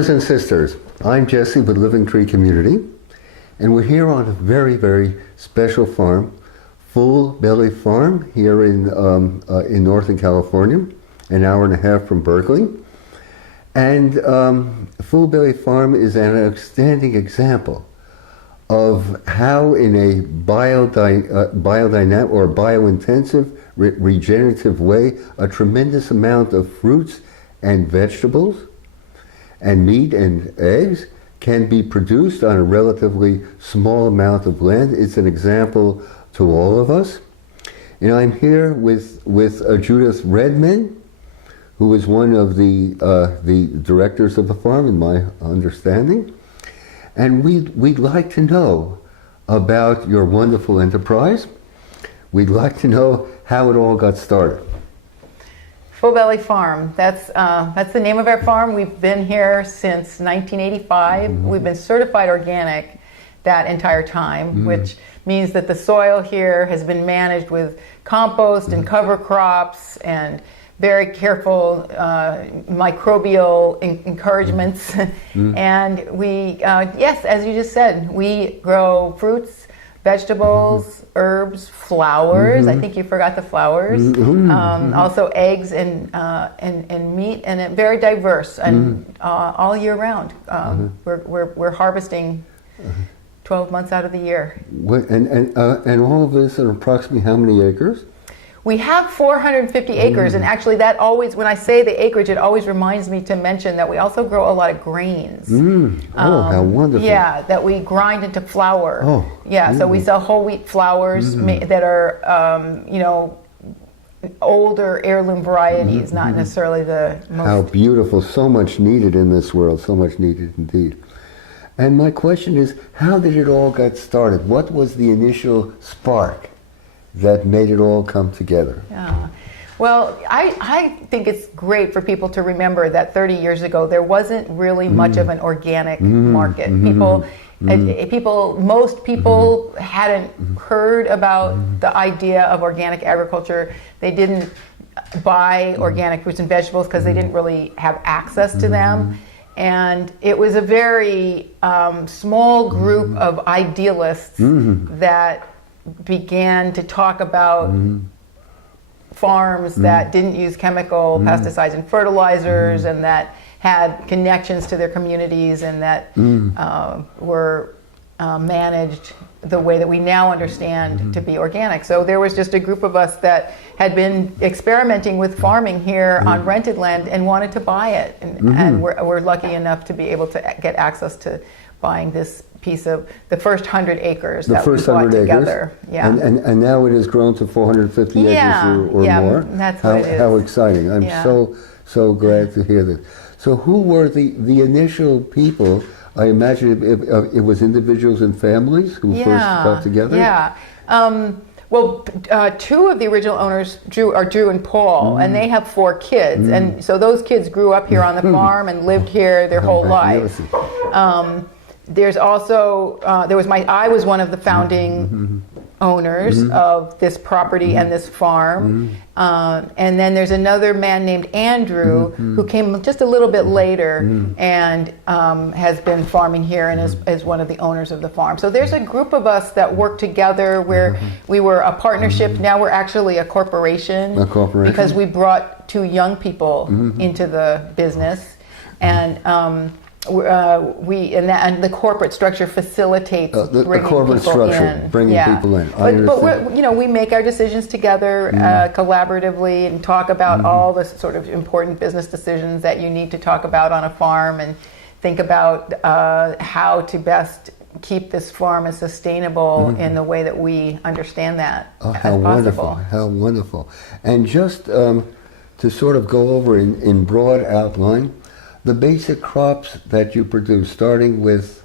Brothers and sisters, I'm Jesse with Living Tree Community, and we're here on a very, very special farm, Full Belly Farm, here in Northern California, an hour and a half from Berkeley. And Full Belly Farm is an outstanding example of how in a biodynamic or biointensive, regenerative way, a tremendous amount of fruits and vegetables and meat and eggs can be produced on a relatively small amount of land. It's an example to all of us. And I'm here with Judith Redmond, who is one of the directors of the farm, in my understanding. And we'd like to know about your wonderful enterprise. We'd like to know how it all got started. Full Belly Farm, that's the name of our farm. We've been here since 1985. Mm-hmm. We've been certified organic that entire time, which means that the soil here has been managed with compost and cover crops and very careful microbial encouragements. And we, yes, as you just said, we grow fruits, vegetables, herbs, flowers. I think you forgot the flowers. Also eggs and meat, and very diverse and all year round. We're harvesting 12 months out of the year. And all of this at approximately how many acres? We have 450 acres, and actually that always, when I say the acreage, it always reminds me to mention that we also grow a lot of grains. How wonderful. Yeah, that we grind into flour. So we sell whole wheat flours that are, older heirloom varieties, not necessarily the most... How beautiful, so much needed in this world, so much needed indeed. And my question is, how did it all get started? What was the initial spark that made it all come together? Well, I think it's great for people to remember that 30 years ago there wasn't really much of an organic market. Most people hadn't heard about the idea of organic agriculture. They didn't buy organic fruits and vegetables because they didn't really have access to them. And it was a very small group of idealists that began to talk about farms that didn't use chemical pesticides and fertilizers, and that had connections to their communities, and that were managed the way that we now understand to be organic. So there was just a group of us that had been experimenting with farming here on rented land and wanted to buy it, and we're lucky enough to be able to get access to buying this piece of the first 100 acres that we bought together. And now it has grown to 450 acres or more. That's what it is. How exciting. I'm so glad to hear this. So who were the initial people? I imagine it was individuals and families who first got together? Two of the original owners, Drew and Paul, and they have 4 kids. And so those kids grew up here on the farm and lived here their whole life. There's also, I was one of the founding owners of this property and this farm. And then there's another man named Andrew who came just a little bit later and has been farming here and is one of the owners of the farm. So there's a group of us that work together where we were a partnership. Now we're actually a corporation. Because we brought 2 young people into the business. And the corporate structure facilitates bringing people in. People in. But we make our decisions together collaboratively and talk about all the sort of important business decisions that you need to talk about on a farm, and think about how to best keep this farm as sustainable in the way that we understand that as possible. How wonderful. And just to sort of go over in broad outline, the basic crops that you produce, starting with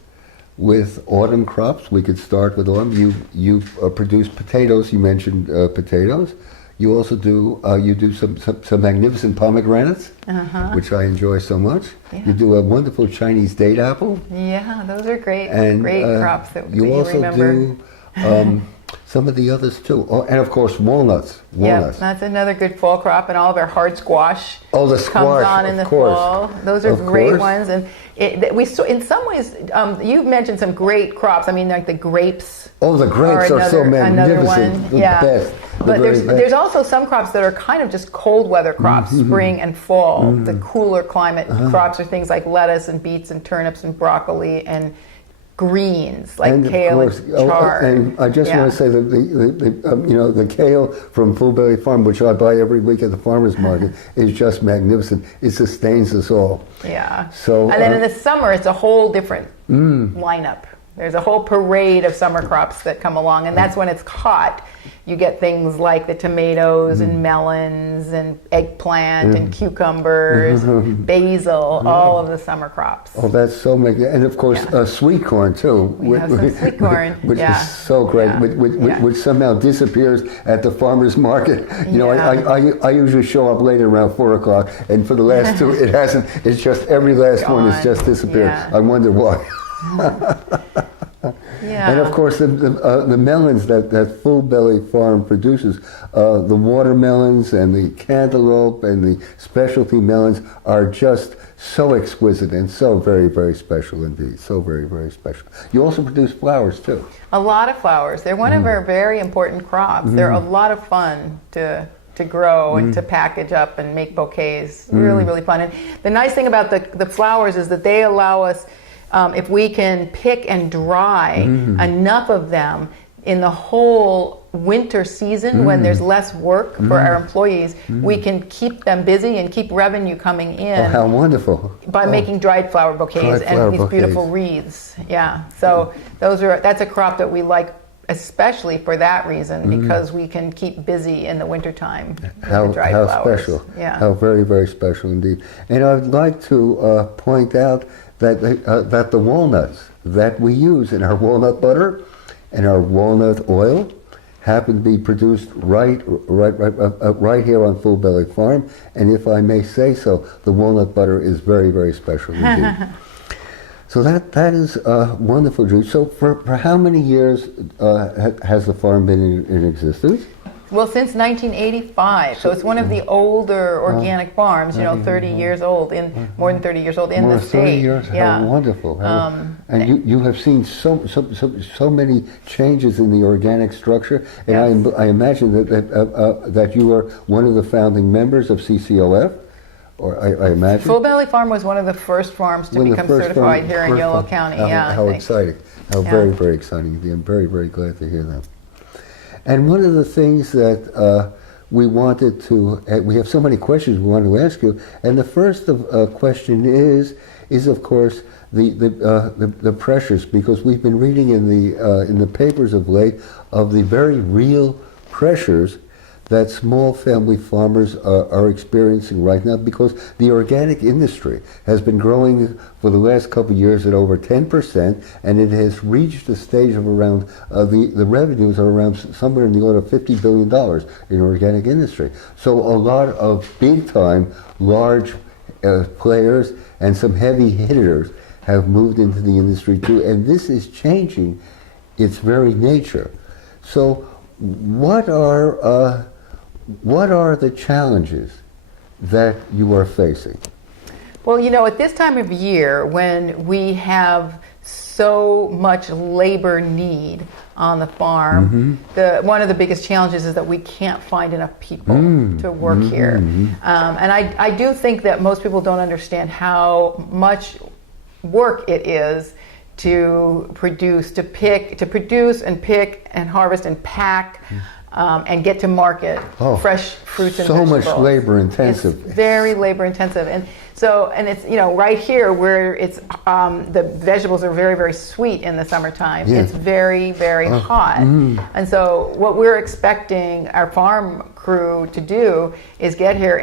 autumn crops. We could start with autumn. You produce potatoes. You mentioned potatoes. You also do some magnificent pomegranates, which I enjoy so much. You do a wonderful Chinese date apple. Yeah, those are great crops that you also remember. do Some of the others too. Oh, and of course walnuts. Yeah, that's another good fall crop, and all of our hard squash. Oh, the comes squash, on in the of course. fall. Those are Of great course. ones, and in some ways, you've mentioned some great crops. I mean, like the grapes. Oh, the grapes are so another magnificent. one. The Yeah. best. But there's also some crops that are kind of just cold weather crops, spring and fall. The cooler climate crops are things like lettuce and beets and turnips and broccoli and greens like and kale of course, and chard. and I just want to say that the kale from Full Belly Farm, which I buy every week at the farmers market, is just magnificent. It sustains us all. Yeah. So and then in the summer, it's a whole different lineup. There's a whole parade of summer crops that come along, and that's when it's hot. You get things like the tomatoes and melons and eggplant and cucumbers, basil, all of the summer crops. Oh, that's so magnificent. And of course, sweet corn too. We have some sweet corn. Which is so great, which somehow disappears at the farmer's market. You know, I usually show up late around 4 o'clock, and for the last two, it hasn't. It's just every last one has just disappeared. Yeah. I wonder why. Yeah. And of course, the melons that Full Belly Farm produces, the watermelons and the cantaloupe and the specialty melons are just so exquisite and so very, very special indeed. So very, very special. You also produce flowers too. A lot of flowers. They're one of our very important crops. They're a lot of fun to grow and to package up and make bouquets. Really, really fun. And the nice thing about the flowers is that they allow us, if we can pick and dry enough of them in the whole winter season when there's less work for our employees, we can keep them busy and keep revenue coming in. Oh, how wonderful. By making dried flower bouquets and these beautiful wreaths. Yeah, so that's a crop that we like especially for that reason, because we can keep busy in the wintertime with the dried flowers. Special. Yeah. How very, very special indeed. And I'd like to point out that the walnuts that we use in our walnut butter and our walnut oil happen to be produced right here on Full Belly Farm. And if I may say so, the walnut butter is very, very special indeed. So that is wonderful, Judith. So for how many years has the farm been in existence? Well, since 1985, so it's one of the older organic farms. 30 years old, more than 30 years old in the state. 30 years, how wonderful! And you have seen so many changes in the organic structure. And I imagine that you are one of the founding members of CCOF. Or I imagine. Full Belly Farm was one of the first farms to become certified here in Yolo County. How exciting! How very, very exciting! I'm very, very glad to hear that. And one of the things that we wanted to, we have so many questions we want to ask you, and the first question is of course the pressures, because we've been reading in the papers of late of the very real pressures that small family farmers are experiencing right now, because the organic industry has been growing for the last couple of years at over 10%, and it has reached a stage of around, the revenues are around somewhere in the order of $50 billion in organic industry. So a lot of big-time, large players and some heavy hitters have moved into the industry too, and this is changing its very nature. So what are the challenges that you are facing? Well, at this time of year, when we have so much labor need on the farm, one of the biggest challenges is that we can't find enough people to work here. And I do think that most people don't understand how much work it is to produce and pick and harvest and pack and get to market fresh fruits and vegetables. So much labor intensive. It's very labor intensive, and it's right here where it's the vegetables are very, very sweet in the summertime. It's very, very hot, and so what we're expecting our farm crew to do is get here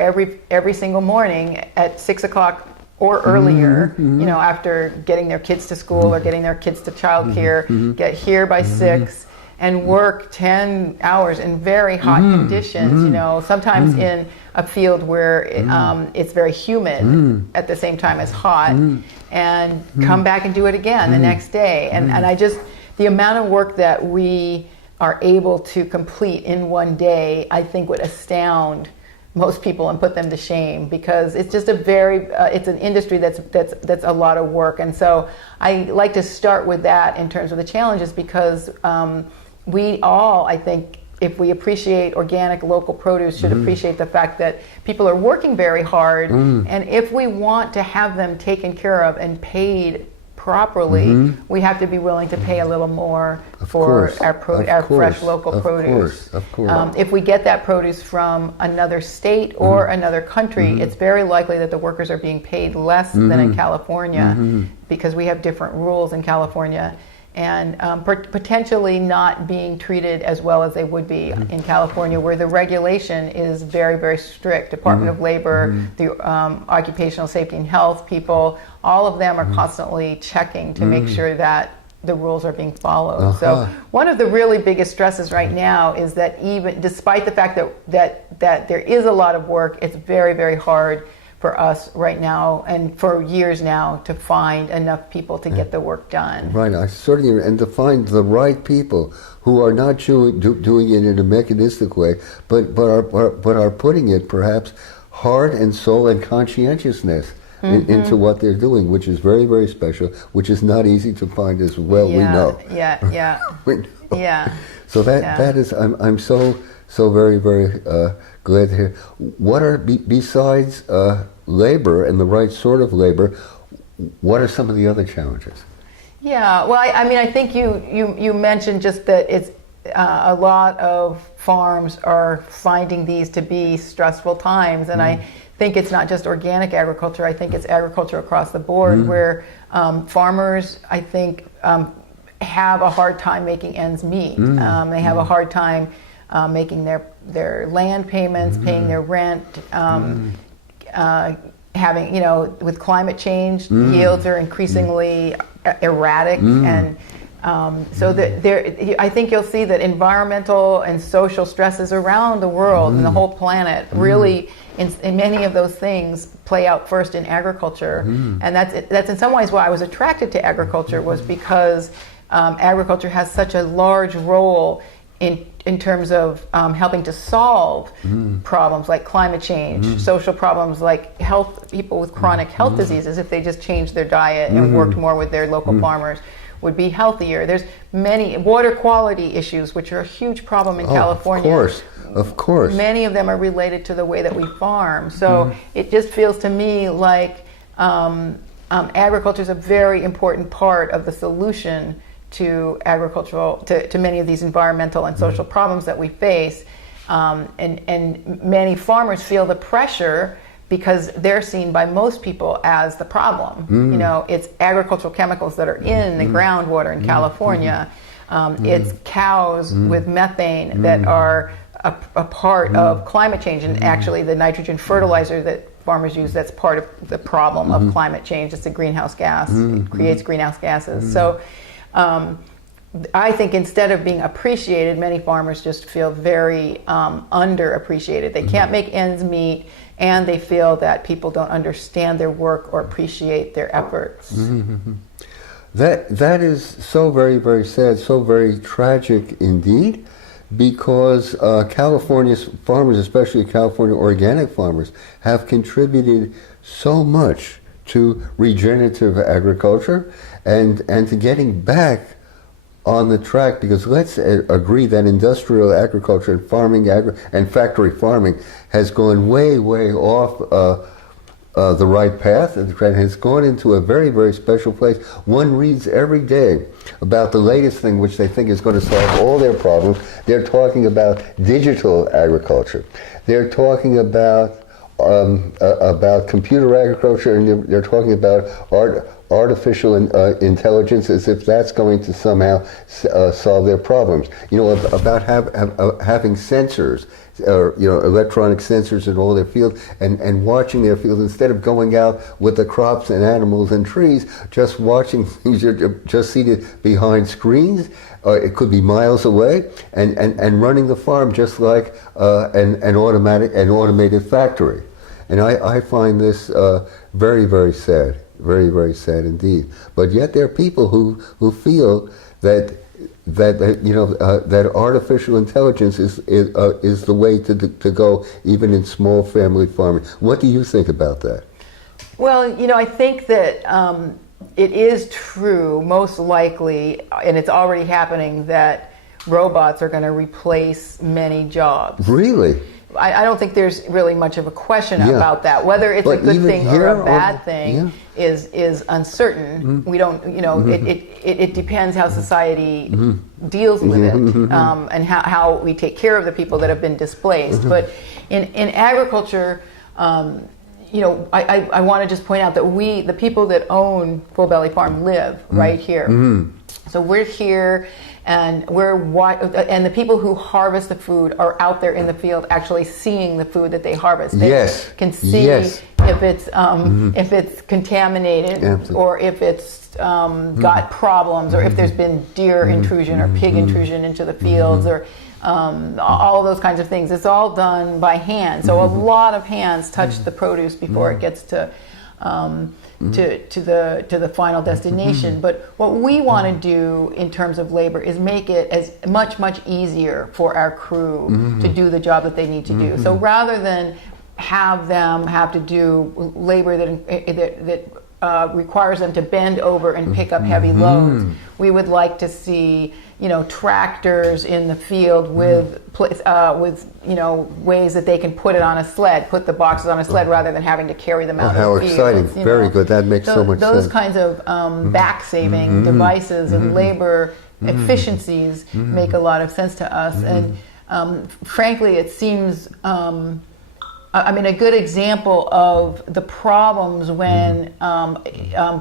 every single morning at 6 o'clock or earlier, after getting their kids to school or getting their kids to childcare, get here by 6 and work 10 hours in very hot conditions, sometimes in a field where it's very humid at the same time as hot, and come back and do it again the next day. And I just, the amount of work that we are able to complete in one day, I think would astound most people and put them to shame, because it's just a very it's an industry that's a lot of work. And so I like to start with that in terms of the challenges, because we all, I think, if we appreciate organic local produce, should appreciate the fact that people are working very hard, and if we want to have them taken care of and paid properly, we have to be willing to pay a little more for our fresh local produce. Of course. If we get that produce from another state or another country, it's very likely that the workers are being paid less than in California, because we have different rules in California, and potentially not being treated as well as they would be in California, where the regulation is very, very strict. Department of Labor, the occupational safety and health people, all of them are constantly checking to make sure that the rules are being followed. So one of the really biggest stresses right now is that even despite the fact that there is a lot of work, it's very, very hard for us right now and for years now to find enough people to get the work done. Right, I certainly, and to find the right people who are not doing it in a mechanistic way, but are putting it perhaps heart and soul and conscientiousness into what they're doing, which is very, very special, which is not easy to find as well. We know. We know. Yeah. So that is, I'm so very, very glad to hear. What are, besides labor and the right sort of labor, what are some of the other challenges? Yeah, well, I mean, I think you mentioned just that it's a lot of farms are finding these to be stressful times, and I think it's not just organic agriculture. I think it's agriculture across the board, where farmers, I think, have a hard time making ends meet. They have a hard time making their land payments, paying their rent, having, with climate change, yields are increasingly erratic, and so I think you'll see that environmental and social stresses around the world and the whole planet really, in many of those things, play out first in agriculture, and that's in some ways why I was attracted to agriculture, was because agriculture has such a large role in terms of helping to solve problems like climate change, social problems like health, people with chronic health diseases, if they just changed their diet and worked more with their local farmers, would be healthier. There's many water quality issues, which are a huge problem in California. Of course. Many of them are related to the way that we farm. So it just feels to me like agriculture is a very important part of the solution to to many of these environmental and social problems that we face, and many farmers feel the pressure because they're seen by most people as the problem. It's agricultural chemicals that are in the groundwater in California. It's cows with methane that are a part of climate change, and actually the nitrogen fertilizer that farmers use, that's part of the problem of climate change. It's a greenhouse gas. It creates greenhouse gases. So I think instead of being appreciated, many farmers just feel very underappreciated. They can't make ends meet, and they feel that people don't understand their work or appreciate their efforts. That is so very, very sad, so very tragic indeed, because California's farmers, especially California organic farmers, have contributed so much to regenerative agriculture and to getting back on the track, because let's agree that industrial agriculture and farming and factory farming has gone way, way off the right path, and has gone into a very, very special place. One reads every day about the latest thing which they think is going to solve all their problems. They're talking about digital agriculture. They're talking about computer agriculture, and they're talking about artificial intelligence, as if that's going to somehow solve their problems. About having sensors, electronic sensors in all their fields, and watching their fields instead of going out with the crops and animals and trees, just watching things. You're just seated behind screens. It could be miles away, and running the farm just like an automated factory. And I find this very, very sad. Very, very sad indeed. But yet there are people who feel that that artificial intelligence is the way to go, even in small family farming. What do you think about that? Well, I think that it is true, most likely, and it's already happening, that robots are going to replace many jobs. Really? I don't think there's really much of a question about that. Whether it's a good thing or a bad thing is uncertain. We don't, it depends how society deals with it, and how we take care of the people that have been displaced. But in agriculture, I want to just point out that the people that own Full Belly Farm live right here. So we're here, and and the people who harvest the food are out there in the field, actually seeing the food that they harvest. They can see if it's contaminated, or if it's got problems, or if there's been deer intrusion or pig intrusion into the fields, or all of those kinds of things. It's all done by hand. So a lot of hands touch the produce before it gets to the final destination. But what we want to do in terms of labor is make it as much easier for our crew to do the job that they need to do. So rather than have them have to do labor that requires them to bend over and pick up heavy loads, we would like to see tractors in the field with ways that they can put it on a sled, put the boxes on a sled, rather than having to carry them out. How exciting! Very good. That makes so much sense. Those kinds of back-saving devices and labor efficiencies make a lot of sense to us. And frankly, it seems. A good example of the problems when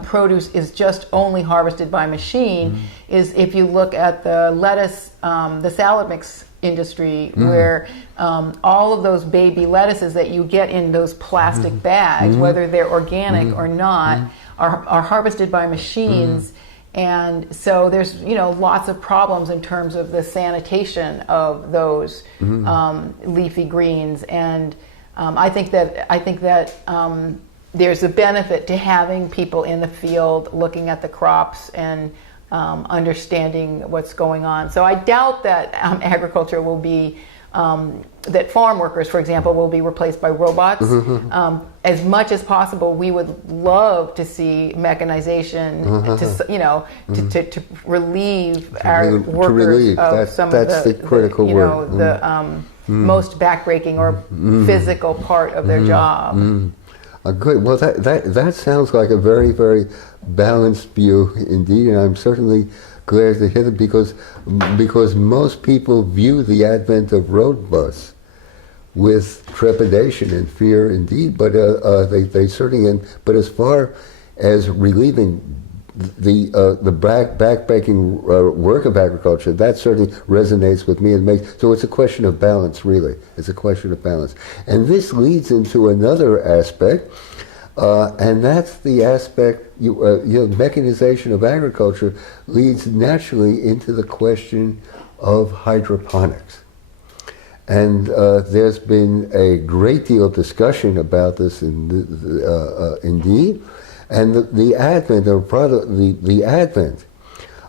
produce is just only harvested by machine is if you look at the lettuce, the salad mix industry, where all of those baby lettuces that you get in those plastic bags, whether they're organic or not, are harvested by machines. And so there's lots of problems in terms of the sanitation of those leafy greens. And I think that there's a benefit to having people in the field looking at the crops and understanding what's going on. So I doubt that agriculture will be, that farm workers, for example, will be replaced by robots. As much as possible, we would love to see mechanization to relieve our workers of some of the critical work. Most backbreaking or physical part of their job. Good. Well, that sounds like a very, very balanced view indeed, and I'm certainly glad to hear it because most people view the advent of robots with trepidation and fear indeed, but they certainly. But as far as relieving the backbreaking work of agriculture, that certainly resonates with me and so it's a question of balance, really. It's a question of balance, and this leads into another aspect, and that's the aspect. Mechanization of agriculture leads naturally into the question of hydroponics, and there's been a great deal of discussion about this indeed. And the advent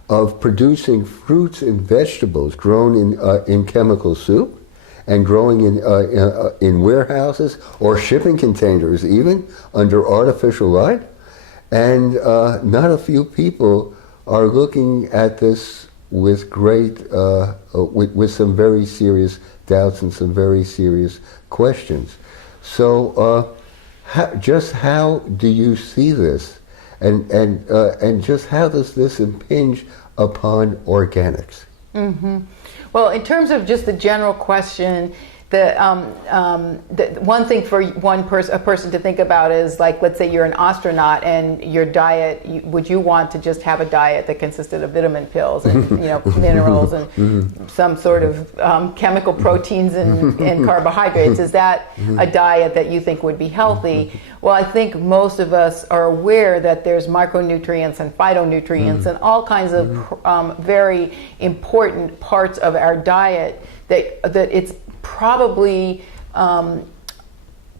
of producing fruits and vegetables grown in chemical soup, and growing in warehouses or shipping containers, even under artificial light, and not a few people are looking at this with with some very serious doubts and some very serious questions. So. How do you see this, and just how does this impinge upon organics? Well, in terms of just the general question, the one thing for a person to think about is, like, let's say you're an astronaut and your diet, would you want to just have a diet that consisted of vitamin pills and minerals and some sort of chemical proteins and carbohydrates? Is that a diet that you think would be healthy? Well, I think most of us are aware that there's micronutrients and phytonutrients and all kinds of very important parts of our diet that it's probably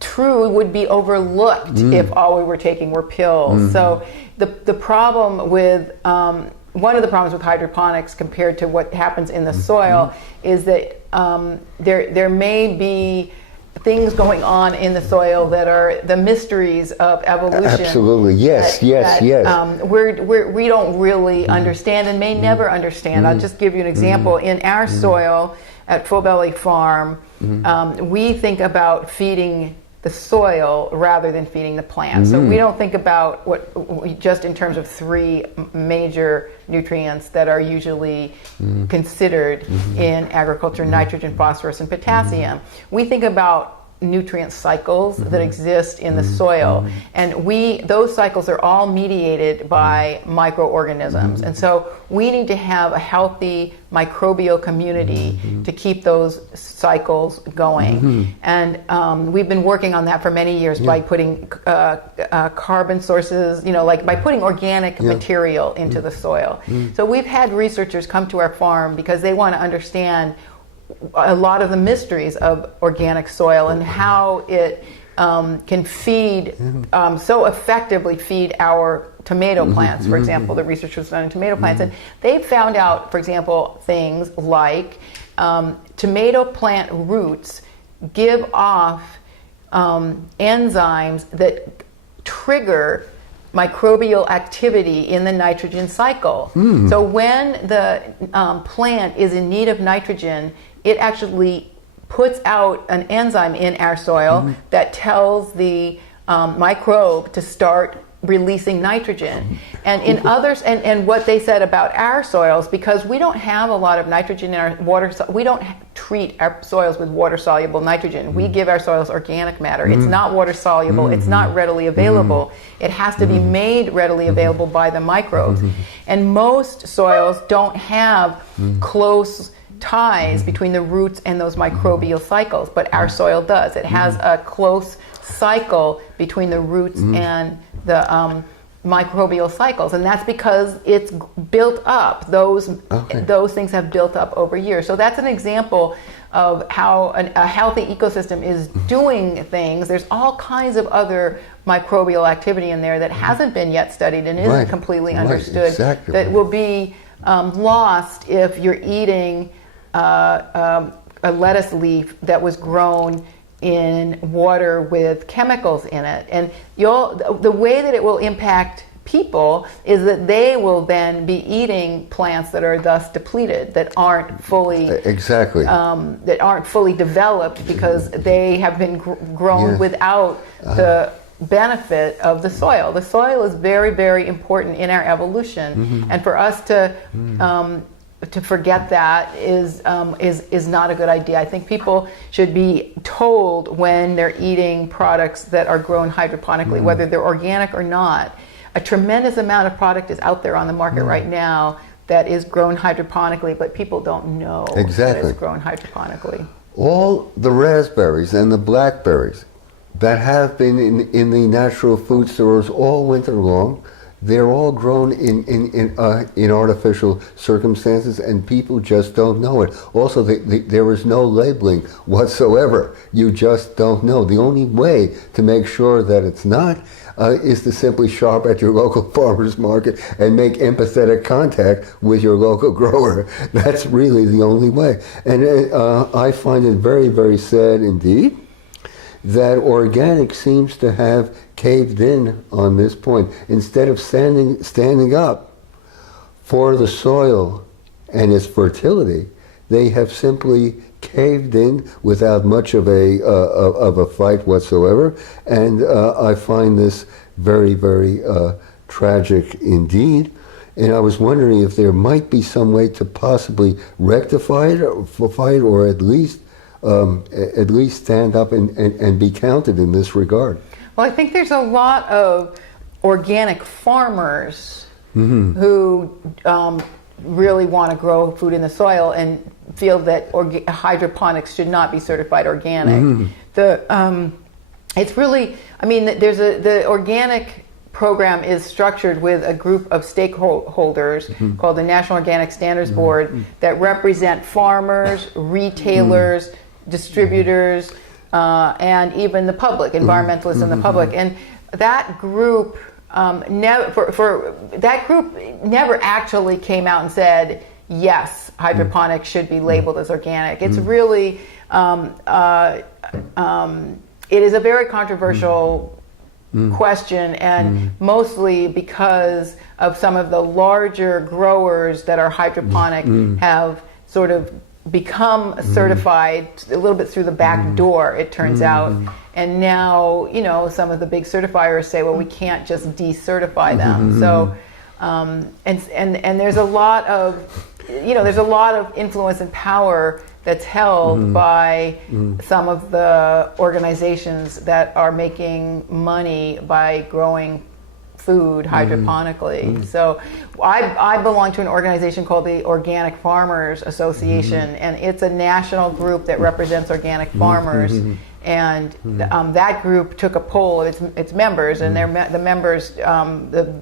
true would be overlooked if all we were taking were pills. So the problem with one of the problems with hydroponics compared to what happens in the soil is that there may be things going on in the soil that are the mysteries of evolution. Absolutely, yes, yes. We don't really understand and may never understand. I'll just give you an example. In our soil at Full Belly Farm, we think about feeding the soil rather than feeding the plants. So we don't think about just in terms of three major nutrients that are usually considered in agriculture: nitrogen, phosphorus, and potassium. We think about nutrient cycles that exist in the soil, and those cycles are all mediated by microorganisms, and so we need to have a healthy microbial community to keep those cycles going. And we've been working on that for many years by putting carbon sources, like by putting organic material into the soil. So we've had researchers come to our farm because they want to understand a lot of the mysteries of organic soil and how it can feed, so effectively feed our tomato plants, for example. The research was done in tomato plants, and they found out, for example, things like tomato plant roots give off enzymes that trigger microbial activity in the nitrogen cycle. So when the plant is in need of nitrogen, it actually puts out an enzyme in our soil that tells the microbe to start releasing nitrogen. And in others, and what they said about our soils, because we don't have a lot of nitrogen in our water, we don't treat our soils with water soluble nitrogen. We give our soils organic matter. It's not water soluble. It's not readily available. It has to be made readily available by the microbes. And most soils don't have close ties between the roots and those microbial cycles, but our soil does. It has a close cycle between the roots and the microbial cycles, and that's because it's built up. Those things have built up over years. So that's an example of how a healthy ecosystem is doing things. There's all kinds of other microbial activity in there that hasn't been yet studied and isn't completely understood. Exactly. That will be lost if you're eating a lettuce leaf that was grown in water with chemicals in it. And the way that it will impact people is that they will then be eating plants that are thus depleted, that aren't fully that aren't fully developed because they have been grown without the benefit of the soil. The soil is very, very important in our evolution, and for us to forget that is not a good idea. I think people should be told when they're eating products that are grown hydroponically, whether they're organic or not. A tremendous amount of product is out there on the market right now that is grown hydroponically, but people don't know that it's grown hydroponically. All the raspberries and the blackberries that have been in the natural food stores all winter long, they're all grown in artificial circumstances, and people just don't know it. Also, there is no labeling whatsoever. You just don't know. The only way to make sure that it's not is to simply shop at your local farmer's market and make empathetic contact with your local grower. That's really the only way. And I find it very, very sad indeed that organic seems to have caved in on this point. Instead of standing up for the soil and its fertility, they have simply caved in without much of a fight whatsoever. And I find this very, very tragic indeed. And I was wondering if there might be some way to possibly rectify it, or at least stand up and be counted in this regard. Well, I think there's a lot of organic farmers who really want to grow food in the soil and feel that hydroponics should not be certified organic. It's really, I mean, the organic program is structured with a group of stakeholders called the National Organic Standards Board that represent farmers, retailers, distributors, and even the public, environmentalists and the public. And that group for that group never actually came out and said, yes, hydroponics should be labeled as organic. It's really, it is a very controversial question, and mostly because of some of the larger growers that are hydroponic have sort of become certified a little bit through the back door, it turns out. And now, some of the big certifiers say, well, we can't just decertify them. So, and there's a lot of, there's a lot of influence and power that's held by some of the organizations that are making money by growing food hydroponically. So I belong to an organization called the Organic Farmers Association, and it's a national group that represents organic farmers. And that group took a poll of its members, and the members, the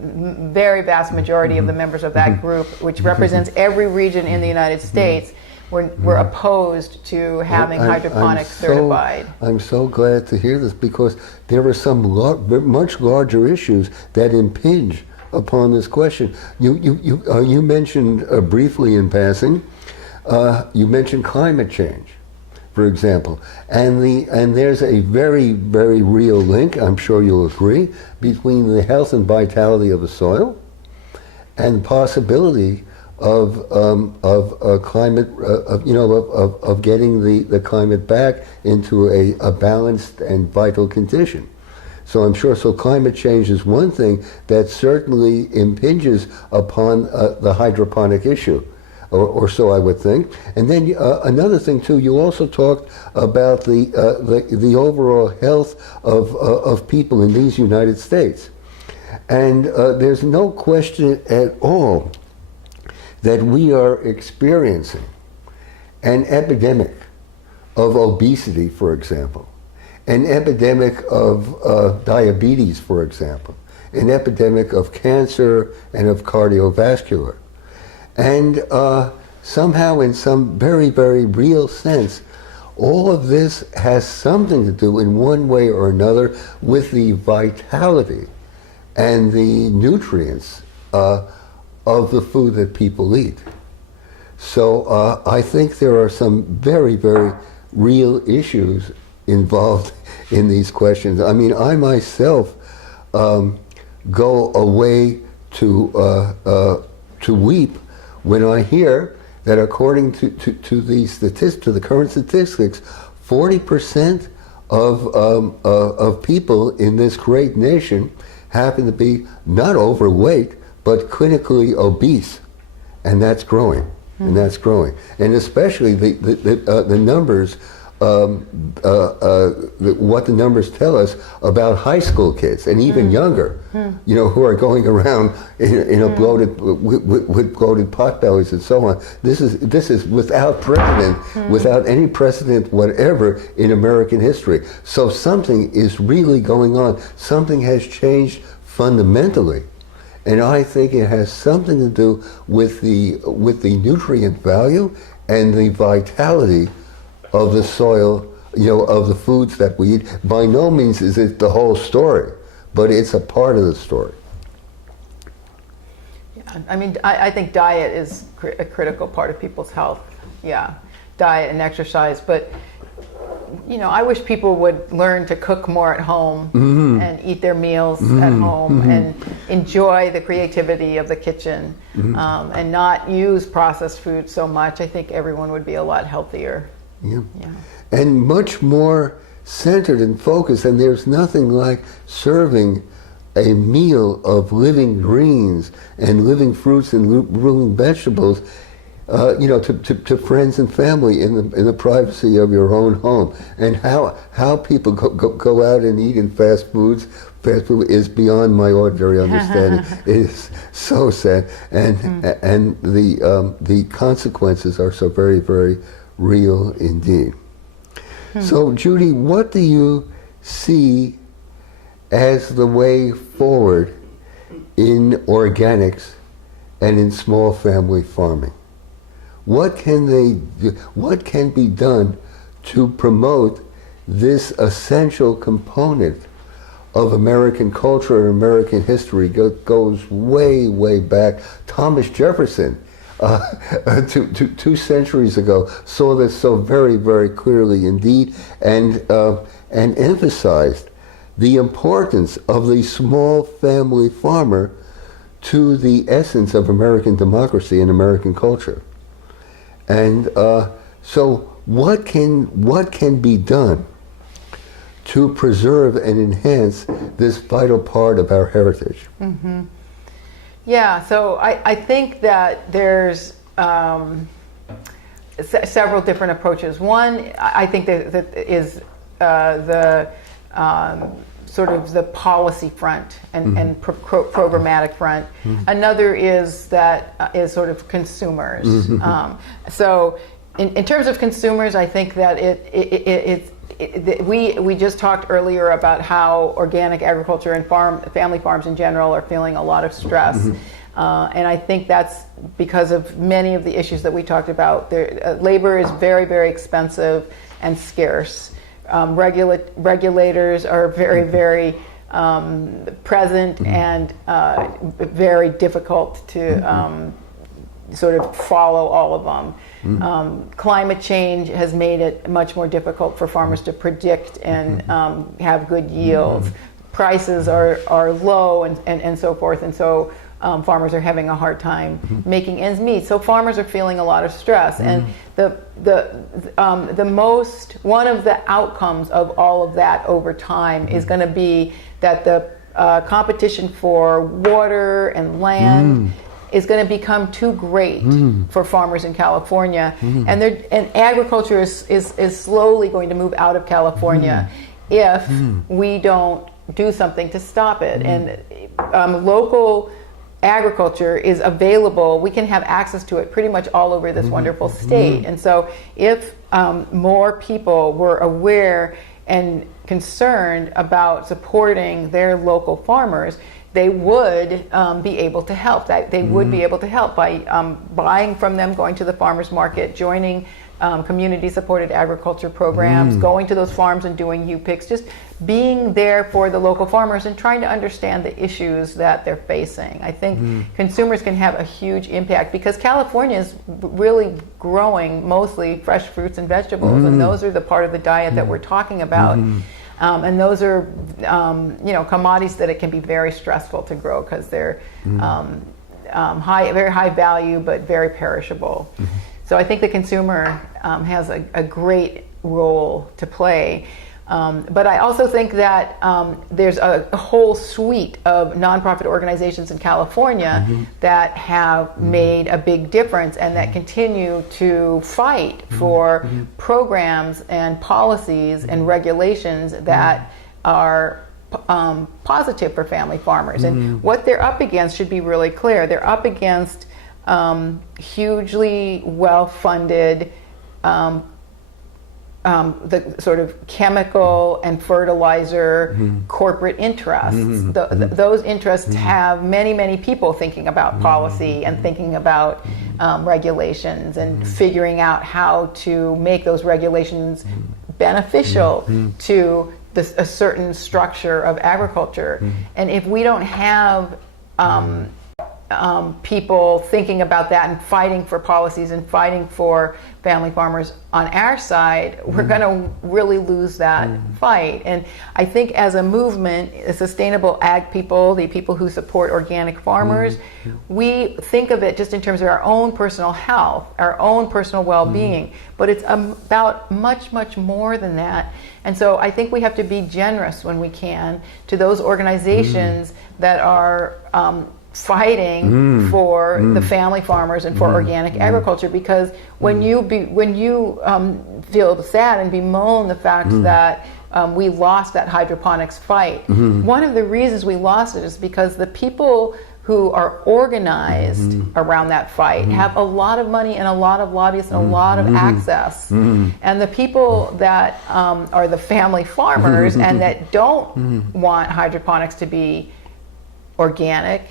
very vast majority of the members of that group, which represents every region in the United States, were opposed to having hydroponics certified. I'm so glad to hear this, because there are some much larger issues that impinge upon this question. You mentioned briefly in passing, you mentioned climate change, for example, and there's a very, very real link, I'm sure you'll agree, between the health and vitality of the soil and the possibility of climate, of getting the climate back into a balanced and vital condition. So I'm sure, climate change is one thing that certainly impinges upon the hydroponic issue, or so I would think. And then another thing too, you also talked about the overall health of people in these United States. And there's no question at all that we are experiencing an epidemic of obesity, for example, an epidemic of diabetes, for example, an epidemic of cancer and of cardiovascular. And somehow, in some very, very real sense, all of this has something to do in one way or another with the vitality and the nutrients of the food that people eat. So I think there are some very, very real issues involved in these questions. I mean, I myself go away to weep when I hear that, according to the current statistics, 40% of people in this great nation happen to be not overweight, but clinically obese, and that's growing, and that's growing, and especially the numbers, what the numbers tell us about high school kids and even younger, who are going around in a bloated with bloated potbellies and so on. This is without precedent, without any precedent whatever in American history. So something is really going on. Something has changed fundamentally. And I think it has something to do with the nutrient value and the vitality of the soil, of the foods that we eat. By no means is it the whole story, but it's a part of the story. Yeah, I mean, I think diet is a critical part of people's health. Yeah, diet and exercise, but I wish people would learn to cook more at home and eat their meals at home and enjoy the creativity of the kitchen and not use processed food so much. I think everyone would be a lot healthier. Yeah. And much more centered and focused, and there's nothing like serving a meal of living greens and living fruits and living vegetables to friends and family in the privacy of your own home. And how people go out and eat in fast food is beyond my ordinary understanding. It is so sad, and the consequences are so very, very real indeed. So, Judy, what do you see as the way forward in organics and in small family farming? What can be done to promote this essential component of American culture and American history goes way, way back. Thomas Jefferson, 2 centuries ago, saw this so very, very clearly indeed, and emphasized the importance of the small family farmer to the essence of American democracy and American culture. And so what can be done to preserve and enhance this vital part of our heritage? Mm-hmm. Yeah, so I think that there's several different approaches. One, I think that is the sort of the policy front and programmatic front. Another is sort of consumers. So in terms of consumers, I think that we just talked earlier about how organic agriculture and family farms in general are feeling a lot of stress. And I think that's because of many of the issues that we talked about. Labor is very, very expensive and scarce. Regulators are very, very present and very difficult to sort of follow all of them. Climate change has made it much more difficult for farmers to predict and have good yields. Prices are low and so forth, and so farmers are having a hard time making ends meet. So farmers are feeling a lot of stress, and one of the outcomes of all of that over time is going to be that the competition for water and land is going to become too great for farmers in California, and agriculture is slowly going to move out of California if we don't do something to stop it. And local agriculture is available. We can have access to it pretty much all over this wonderful state. And so if more people were aware and concerned about supporting their local farmers, they would be able to help. They would be able to help by buying from them, going to the farmers market, joining community-supported agriculture programs, going to those farms and doing U-Picks, just being there for the local farmers and trying to understand the issues that they're facing. I think consumers can have a huge impact because California is really growing mostly fresh fruits and vegetables, and those are the part of the diet that we're talking about. And those are, commodities that it can be very stressful to grow because they're very high value but very perishable. So I think the consumer has a great role to play. But I also think that there's a whole suite of nonprofit organizations in California that have made a big difference and that continue to fight for programs and policies and regulations that are positive for family farmers. And what they're up against should be really clear. They're up against hugely well-funded the sort of chemical and fertilizer corporate interests. Those interests have many, many people thinking about policy and thinking about regulations and figuring out how to make those regulations beneficial to a certain structure of agriculture. And if we don't have people thinking about that and fighting for policies and fighting for family farmers on our side, we're going to really lose that fight. And I think as a movement, the sustainable ag people, the people who support organic farmers, we think of it just in terms of our own personal health, our own personal well-being, but it's about much, much more than that. And so I think we have to be generous when we can to those organizations that are fighting for the family farmers and for organic agriculture, because when you feel sad and bemoan the fact that we lost that hydroponics fight, one of the reasons we lost it is because the people who are organized around that fight have a lot of money and a lot of lobbyists and a lot of access. And the people that are the family farmers and that don't want hydroponics to be organic,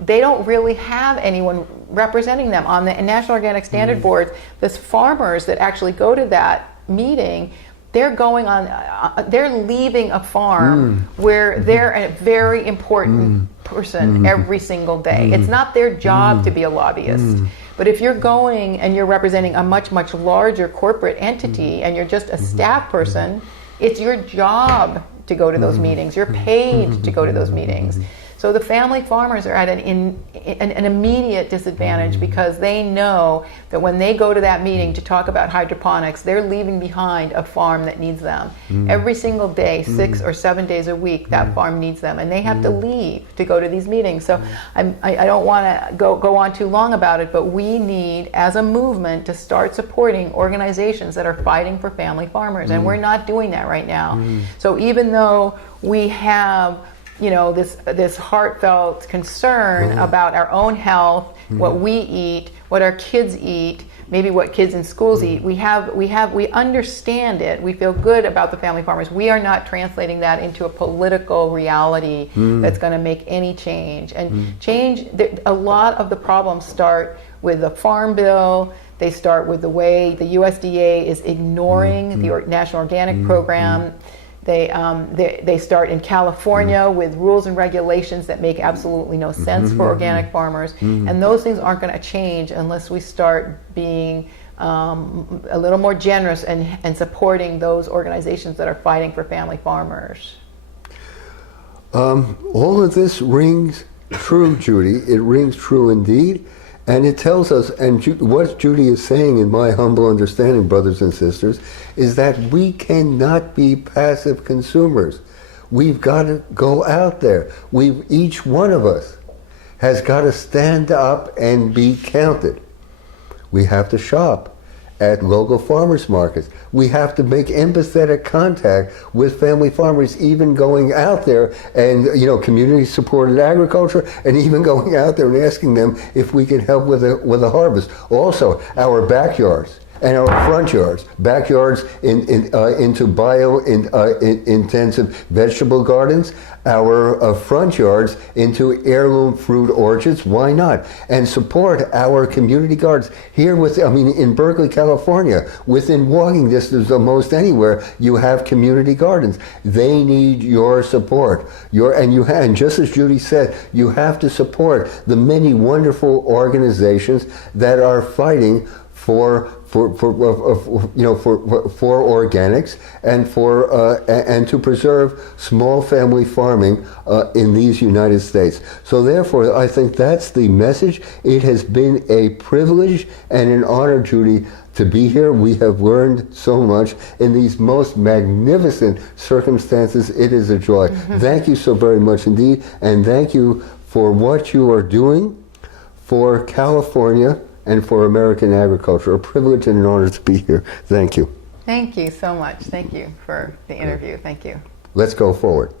they don't really have anyone representing them. On the National Organic Standard Board, the farmers that actually go to that meeting, they're going on, they're leaving a farm where they're a very important person every single day. It's not their job to be a lobbyist. But if you're going and you're representing a much, much larger corporate entity and you're just a staff person, it's your job to go to those meetings. You're paid to go to those meetings. So the family farmers are at an immediate disadvantage because they know that when they go to that meeting to talk about hydroponics, they're leaving behind a farm that needs them. Every single day, 6 or 7 days a week, that farm needs them, and they have to leave to go to these meetings. So I don't want to go on too long about it, but we need, as a movement, to start supporting organizations that are fighting for family farmers, and we're not doing that right now. So even though we have this heartfelt concern about our own health, what we eat, what our kids eat, maybe what kids in schools eat. We understand it. We feel good about the family farmers. We are not translating that into a political reality that's going to make any change. And a lot of the problems start with the Farm Bill. They start with the way the USDA is ignoring the National Organic Program. They start in California with rules and regulations that make absolutely no sense for organic farmers, and those things aren't going to change unless we start being a little more generous and supporting those organizations that are fighting for family farmers. All of this rings true, Judy. It rings true indeed. And it tells us, and what Judy is saying, in my humble understanding, brothers and sisters, is that we cannot be passive consumers. We've got to go out there. Each one of us has got to stand up and be counted. We have to shop at local farmers markets. We have to make empathetic contact with family farmers, even going out there and, community-supported agriculture, and even going out there and asking them if we can help with a harvest. Also, our backyards and our front yards, backyards into bio-intensive vegetable gardens, our front yards into heirloom fruit orchards. Why not? And support our community gardens here in Berkeley, California, within walking distance of most anywhere, you have community gardens. They need your support. And just as Judy said, you have to support the many wonderful organizations that are fighting for organics and to preserve small family farming in these United States. So therefore, I think that's the message. It has been a privilege and an honor, Judy, to be here. We have learned so much in these most magnificent circumstances. It is a joy. Thank you so very much indeed, and thank you for what you are doing for California and for American agriculture. A privilege and an honor to be here. Thank you. Thank you so much. Thank you for the interview. Thank you. Let's go forward.